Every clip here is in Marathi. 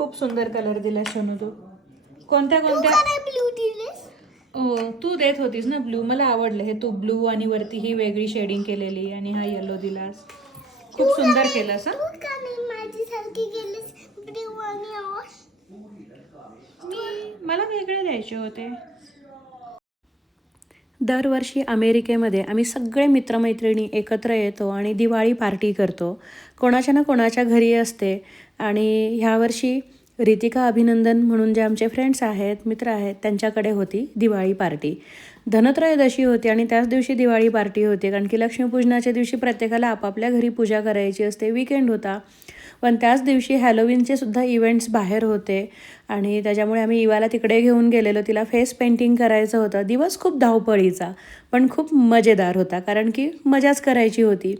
खूप सुंदर कलर दिला सोनू तू. कोणत्या कोणत्या? ब्लू दिलेस? हो तू देत होतीस ना ब्लू मला आवडलं. हे तू ब्लू आणि वरती ही वेगळी शेडिंग केलेली आणि हा येलो दिलास. खूप सुंदर केलास हा? माझ्यासारखी केलीस? ब्लू आणि मला वेगळे द्यायचे होते. दरवर्षी अमेरिकेमध्ये आम्ही सगळे मित्रमैत्रिणी एकत्र येतो आणि दिवाळी पार्टी करतो. कोणाच्या ना कोणाच्या घरी असते. आणि ह्यावर्षी रितिका अभिनंदन म्हणून जे आमचे फ्रेंड्स आहेत मित्र आहेत त्यांच्याकडे होती दिवाळी पार्टी. धनत्रयोदशी होती आणि त्याच दिवशी दिवाळी पार्टी होती. कारण की लक्ष्मीपूजनाच्या दिवशी प्रत्येकाला आपापल्या घरी पूजा करायची असते. विकेंड होता. पण त्याच दिवशी हॅलोविनचे सुद्धा इव्हेंट्स बाहेर होते. आणि त्याच्यामुळे आम्ही इवाला तिकडे घेऊन गेलेलो. तिला फेस पेंटिंग करायचं होतं. दिवस खूप धावपळीचा पण खूप मजेदार होता. कारण की मजाच करायची होती.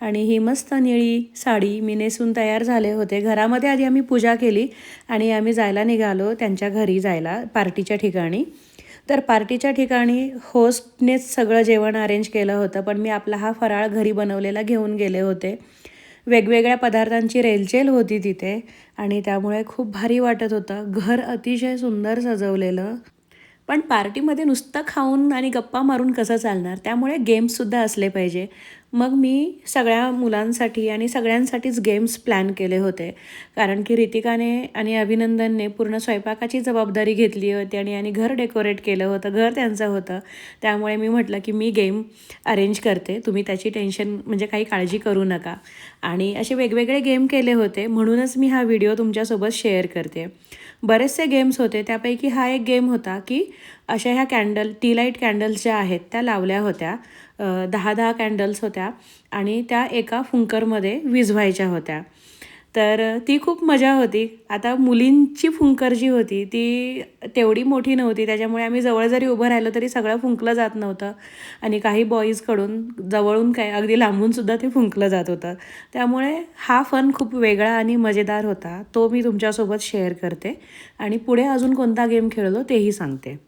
आणि ही मस्त निळी साडी मी नेसून तयार झाले होते. घरामध्ये आधी आम्ही पूजा केली आणि आम्ही जायला निघालो त्यांच्या घरी जायला पार्टीच्या ठिकाणी. तर पार्टीच्या ठिकाणी होस्टनेच सगळं जेवण अरेंज केलं होतं. पण मी आपला हा फराळ घरी बनवलेला घेऊन गेले होते. वेगवेगळ्या पदार्थांची रेलचेल होती तिथे आणि त्यामुळे खूप भारी वाटत होतं. घर अतिशय सुंदर सजवलेलं. पण पार्टीमध्ये नुसतं खाऊन आणि गप्पा मारून कसं चालणार? त्यामुळे गेम्ससुद्धा असले पाहिजे. मग मी सगळ्या मुलांसाठी आणि सगळ्यांसाठीच गेम्स प्लॅन केले होते. कारण की रितिकाने आणि अभिनंदनने पूर्ण स्वयंपाकाची जबाबदारी घेतली होती आणि आणि घर डेकोरेट केलं होतं घर त्यांचं होतं. त्यामुळे मी म्हटलं की मी गेम अरेंज करते तुम्ही त्याची टेन्शन म्हणजे काही काळजी करू नका. आणि असे वेगवेगळे गेम केले होते म्हणूनच मी हा व्हिडिओ तुमच्यासोबत शेअर करते. बरेचसे गेम्स होते त्यापैकी हा एक गेम होता की अशा ह्या कॅन्डल टी लाइट कॅन्डल्स ज्या आहेत त्या लावल्या होत्या. दहा दहा कॅन्डल्स होत्या आणि त्या एका फुंकरमध्ये विझवायच्या होत्या. तर ती खूप मजा होती. आता मुलींची फुंकर जी होती ती तेवढी मोठी नव्हती. त्याच्यामुळे आम्ही जवळ जरी उभं राहिलो तरी सगळं फुंकलं जात नव्हतं. आणि काही बॉईजकडून जवळून काय अगदी लांबूनसुद्धा ते फुंकलं जात होतं. त्यामुळे हा फन खूप वेगळा आणि मजेदार होता. तो मी तुमच्यासोबत शेअर करते. आणि पुढे अजून कोणता गेम खेळलो तेही सांगते.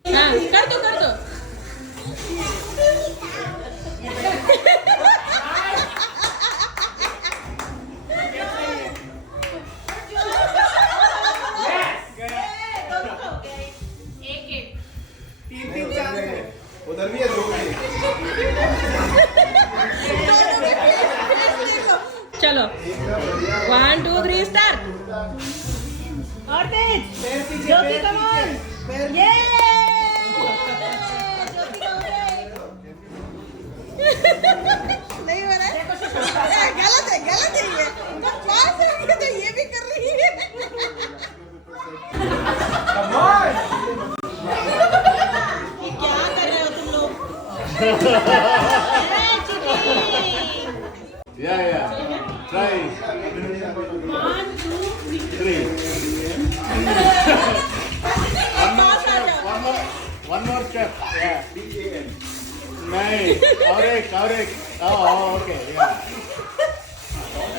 एक, और एक. Oh, oh, okay. Yeah.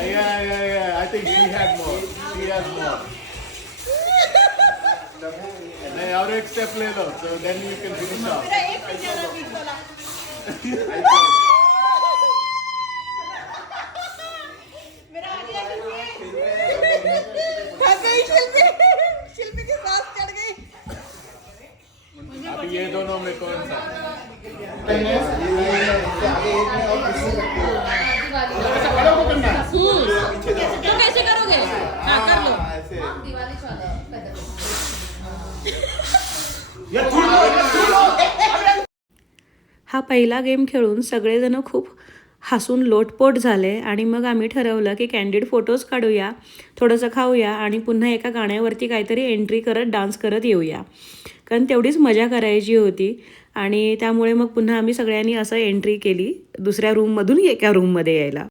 Yeah, yeah, yeah. I think she had more. She has more. नहीं और एक स्टेप ले लो so then you can finish off. मेरा एक ज्यादा बीच वाला मेरा आ गया शिल्पी फंस गई शिल्पी शिल्पी की सांस चढ़ गई अब ये दोनों में कौन सा तो कैसे करोगे हाँ कर लो हा पहिला गेम खेळून सगळेजण खूप हसून लोटपोट झाले आणि मग आम्ही ठरवलं की कॅन्डिड फोटोज काढूया थोडंसं खाऊया आणि पुन्हा एका गाण्यावरती काहीतरी एंट्री करत डान्स करत येऊया. कारण तेवढीच मजा करायची होती. आणि त्यामुळे मग पुन्हा आम्ही सगळ्यांनी असं एंट्री केली दुसऱ्या रूममधून एका रूममध्ये यायला.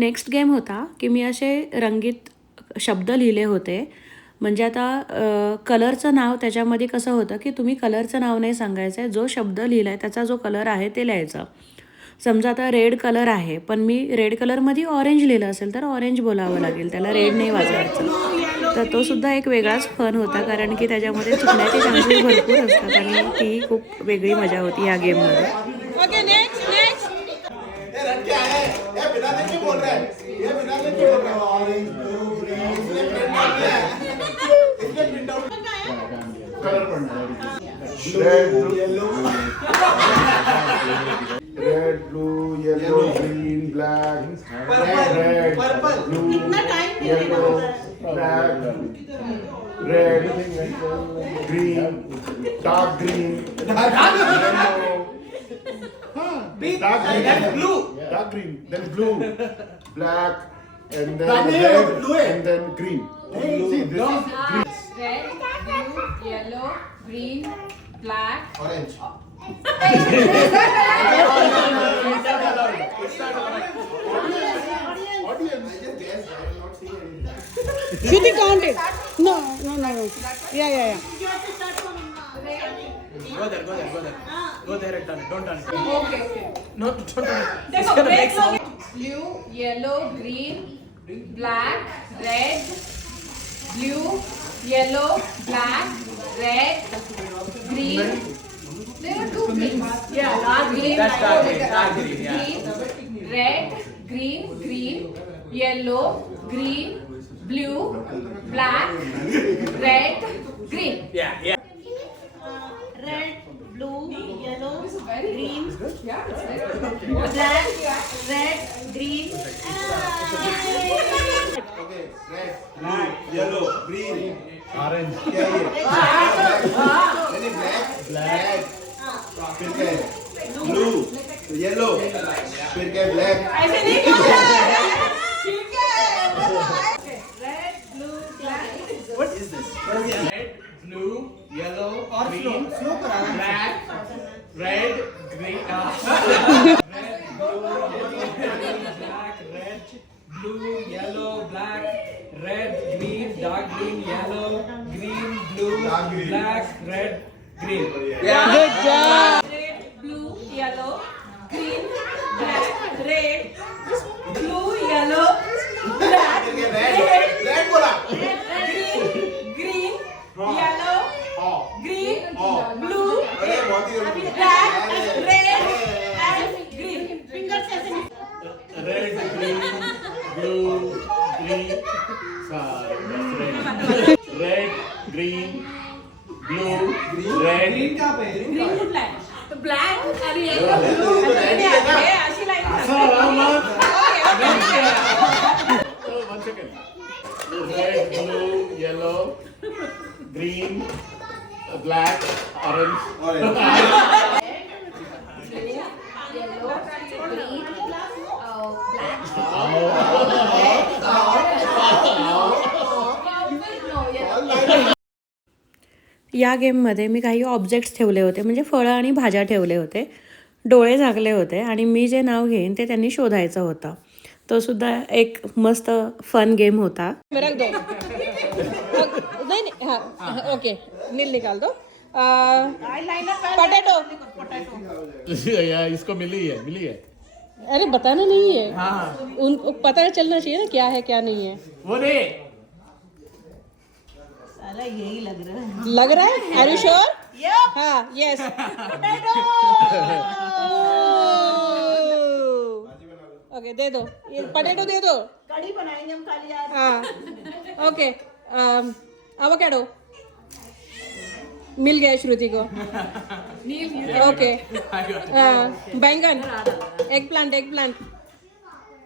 नेक्स्ट गेम होता की मी असे रंगीत शब्द लिहिले होते. म्हणजे आता कलरचं नाव त्याच्यामध्ये कसं होतं की तुम्ही कलरचं नाव नाही सांगायचं आहे जो शब्द लिहिला आहे त्याचा जो कलर आहे ते लिहायचं. समजा आता रेड कलर आहे पण मी रेड कलरमध्ये ऑरेंज लिहिलं असेल तर ऑरेंज बोलावं लागेल त्याला रेड नाही वाजवायचं तर तो सुद्धा एक वेगळाच फन होता कारण की त्याच्यामध्ये चुकण्याचे चान्सेस भरपूर असतात आणि ती खूप वेगळी मजा होती या गेममध्ये orange, blue, green. Is that print out? Color print. Red, blue, yellow. Red, blue, yellow, green, black. Red, purple. Blue, yellow, black. Red, green, dark green, Dark green. That's blue. Dark green. Then blue. Black and then red, and then green. See, this is green. red, blue, yellow, green, black. Orange. Oh. Shruti, count it. No, no, no, no. Yeah, yeah, yeah. Go there, go there, go there. Go there and turn it. Don't turn it. Okay, okay. No, don't turn it. It's gonna make sound. Blue, yellow, green, black, red, blue, yellow, black, red, green. There are two greens. Yeah, dark green. That's dark green, dark green, yeah. Green, red, green, green, yellow, green, blue, black, red, green. Yeah, yeah. Red, blue, yellow, green, Yeah, it's very good. black, red, green. Okay, red, blue, yellow, green, orange. क्या ये? नहीं black, black. फिर क्या है? Blue, yellow. फिर क्या है? Black. ऐसे नहीं बोलना है. What is this? Red, blue, yellow, green, black, red, green. Uh, red, blue, yellow, black, red, blue, yellow, black, red, green, dark green, yellow, green, blue, black, red, green. Good job. blue, red. Green to black. तो black आणि red yellow, है blue तो red ही है ना? हे अशी line असं सांगते. Rama. Okay, okay. So, one second. Red, blue, yellow, green, uh, black, orange. Yellow, green, uh, black. या गेममध्ये मी काही ऑब्जेक्ट्स ठेवले होते म्हणजे फळं आणि भाज्या ठेवले होते डोळे झाकले होते आणि मी जे नाव घेईन ते त्यांनी शोधायचं होतं. तो सुद्धा एक मस्त फन गेम होता. में रख दो. नहीं नहीं हाँ हाँ, ओके. नील निकाल दो. पटेटो इसको मिली है मिली है. अरे बताना नहीं है. हाँ उनको पता चलना चाहिए ना क्या है क्या नहीं है. वो नहीं. लग रहा है। लग रहा है? आर यू श्योर हाँ यस ओके दे दो। ये पटेटो दे दो। कड़ी बनाएँगे हम खाली आज। हाँ। ओके अवोकेडो मिल गया श्रुति को। ओके हाँ, बैंगन। एग प्लांट एग प्लांट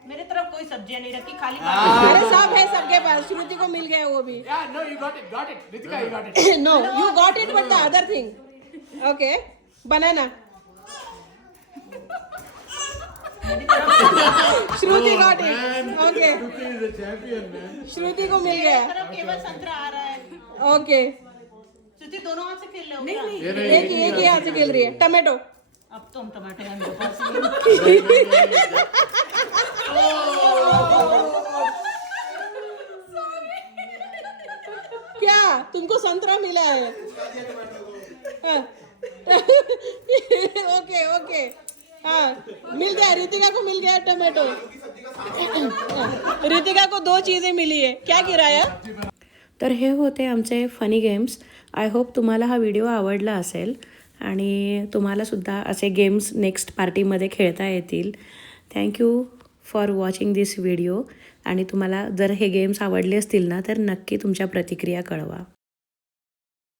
मेरे तरफ़ कोई सब्ज़ियाँ नहीं रखी खाली अरे सब है पास श्रुति को मिल गया वो भी no you got it but other thing okay banana Shruti got it okay Shruti को मिल गया है ओके दोनों हाथ से खेल रहे हो नहीं नहीं एक एक ही हाथ से खेल रही है टमाटो अब तो हम टमाटो तुमको संतरा मिला है। ओके ओके हाँ मिल गया रितिका को मिल गया टमाटो। रितिका को दो चीजें मिली है। क्या गिराया तर हे होते आमचे फनी गेम्स आय होप तुम्हाला हा व्हिडिओ आवडला असेल आणि तुम्हालासुद्धा असे गेम्स नेक्स्ट पार्टीमध्ये खेळता येतील. Thank you for watching this video आणि तुम्हाला जर हे गेम्स आवडले असतील ना तर नक्की तुमच्या प्रतिक्रिया कळवा.